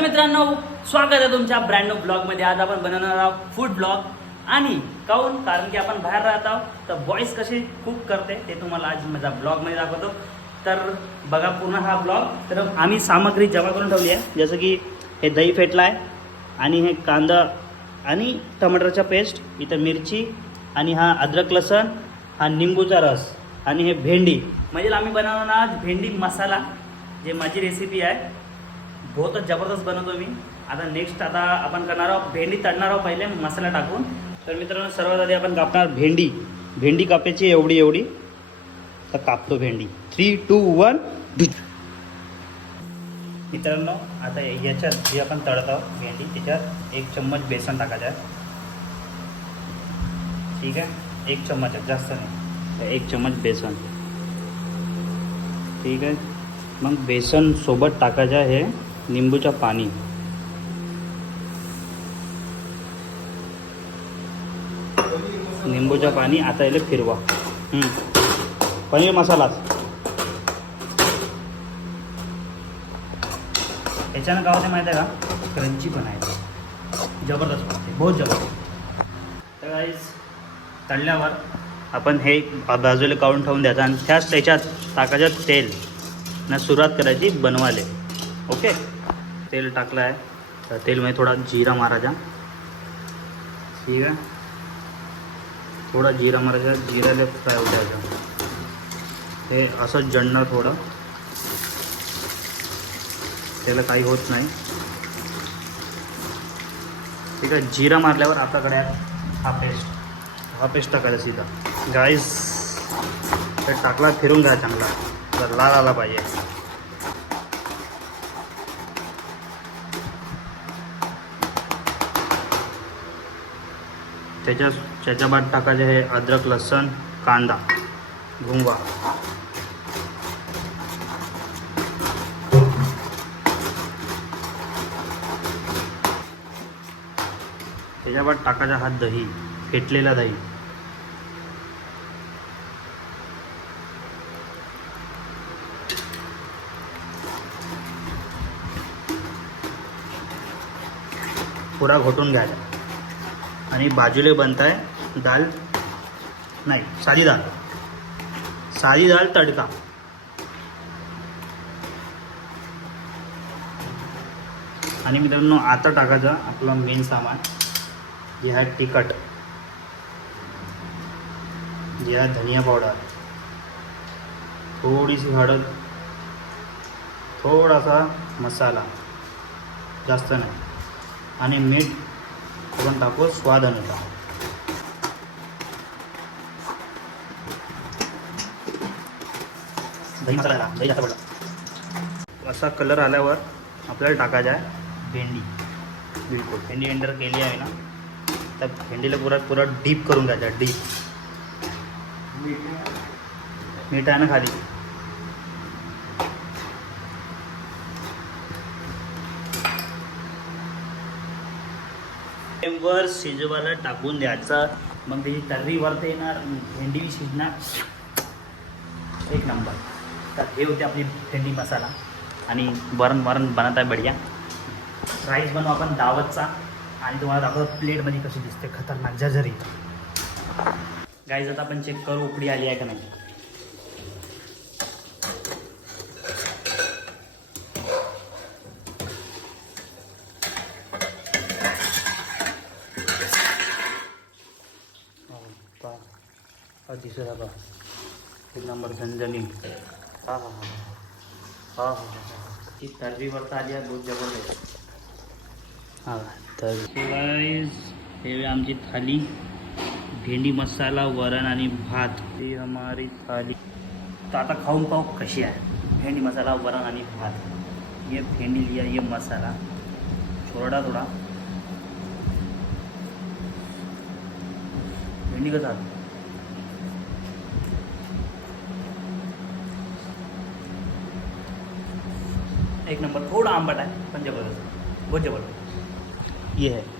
Hello मित्रांनो स्वागत आहे तुमच्या ब्रँड ब्लॉगमध्ये आज आपण बनवणार आहोत फूड ब्लॉग. आणि काऊन कारण की आपण बाहेर राहत आहोत तर बॉईस कशी कुक करते ते तुम्हाला आज माझ्या ब्लॉगमध्ये दाखवतो. तर बघा पूर्ण हा ब्लॉग. तर आम्ही सामग्री जमा करून ठेवली आहे. जसं की हे दही फेटला आहे आणि हे कांदा आणि टमाटरचा पेस्ट इथं मिरची आणि हा अद्रक लसण हा निंबूचा रस आणि हे भेंडी. म्हणजे आम्ही बनवणार आज भेंडी मसाला जे माझी रेसिपी आहे. बहुतच जबरदस्त बनवतो मी. आता नेक्स्ट आता आपण करणार आहोत भेंडी तळणार आहोत पहिले मसाला टाकून. तर मित्रांनो सर्वात आधी आपण कापणार भेंडी. भेंडी कापायची एवढी एवढी. तर कापतो भेंडी. थ्री टू वन मित्रांनो आता याच्यात जे आपण तळत आहोत भेंडी त्याच्यात एक चम्मच बेसन टाकायचं आहे. ठीक आहे? एक चम्मच जास्त नाही. तर एक चम्मच बेसन. ठीक आहे? मग बेसन सोबत टाकायचं आहे. निंबूचं पाणी. निंबूचं पाणी आता याला फिरवा. पनीर मसालाच. याच्यानं काय होते माहिती आहे का? क्रंची पण आहे. जबरदस्त वाटते बहुत जबरदस्त. तर तळल्यावर आपण हे बाजूला काढून ठेवून द्यायचं आणि त्याच त्याच्यात ताकाच्या तेल. ना सुरुवात करायची बनवाले ओके। तेल टाकलं आहे तर तेलमध्ये थोडा जिरा मारायचा ठीक आहे थोडा जिरा मारायचा जिऱ्याला फ्राय द्यायचा ते जळणार थोडं। त्याला काही होत नाही। ठीक आहे जिरा मारल्यावर आपल्याकडे आहे हा पेस्ट हा पेस्ट टाकायचा सीधा. गाईस ते टाकला घ्या चांगला. तर लाल आला पाहिजे. त्याच्या त्याच्या बाद टाकायचे आहे अद्रक लसण कांदा. घुंगवा त्याच्या बाद टाकायचा हा दही फेटलेला दही. पुरा घोटून घ्यायचा. आणि बाजूले बनत आहे दाल. नाही साधी दाल. साधी दाल तडका. आणि मित्रांनो आता टाकायचं आपलं मेन सामान. जे आहे तिखट. जे आहे धनिया पावडर थोडीशी हळद. थोडासा मसाला. जास्त नाही. आणि मीठ. करून टाकू स्वाद अनुसार. दही मसाला दही जास्त पडला. असा कलर आल्यावर आपल्याला टाकायचा आहे भेंडी. बिलकुल. भेंडी एंटर केली आहे ना तर भेंडीला पुरा पुरा डीप करून घ्यायचा डीप मीठ आहे ना खाली. वर शिजवायला टाकून द्यायचं. मग त्याची तर्री वरती येणार भेंडी शिजणार. एक नंबर. तर हे होते आपली भेंडी मसाला. आणि वरण वरण बनत आहे बढिया. राईस बनवू आपण दावतचा. आणि तुम्हाला दाखवतो प्लेटमध्ये कशी दिसते. खतरनाक जजरी गाईज आता आपण चेक करू उकडी आली आहे का नाही. हा दिसत बा. एक नंबर झणझणी हा हा हा हा. हा हा ती तर्रीवरता आली आहे बहुत जबरदस्त हा तर हे आमची थाली. भेंडी मसाला वरण आणि भात. ही हमारी थाली. तर आता खाऊन पाहू कशी आहे. भेंडी मसाला वरण आणि भात. ये भेंडी लिया ये मसाला. थोडा थोडा. भेंडी कसा एक नंबर थोड़ा आंबट है पण जबरदस्त. बहुत जबरदस्त. ये है।